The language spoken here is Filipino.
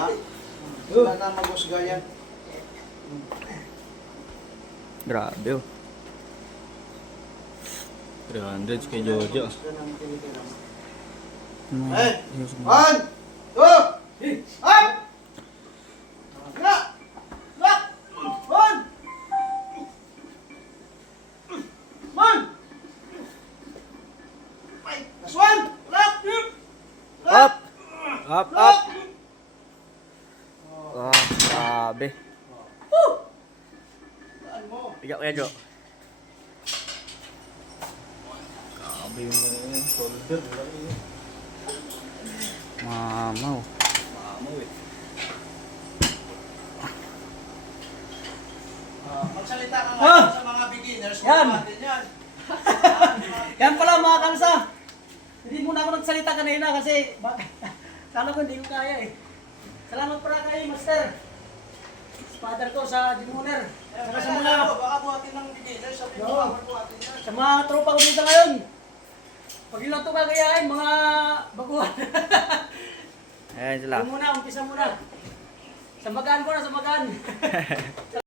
Wala na mag-usga yan. Grabe oh. 300 kay Jojo. Hey! 1, 2, up! Nga! Lock! 1! Man! Last one! Lock! Up! Up! Up! Oh, grabe. Saan mo? Bigat kaya Jo. Grabe yung shoulder. Mamaw. Mamaw eh. Magsalita ka nga sa mga beginners. Yan. Natin yan. Yan pala mga kalsa. Hindi muna ako nagsalita kanina kasi kala ko hindi ko kaya eh. Salamat pala kay Master. Father ko sa Dimuner. Saka sa mga, Baka buhatin ng beginners. Sabi mo, Oo. baka buhatin yan. sa mga tropa ko dito ngayon. Pag ilang ito kagayain, mga baguhan. Ayan sila. Muna, umpisa muna. Sa magaan ko na, sa magaan.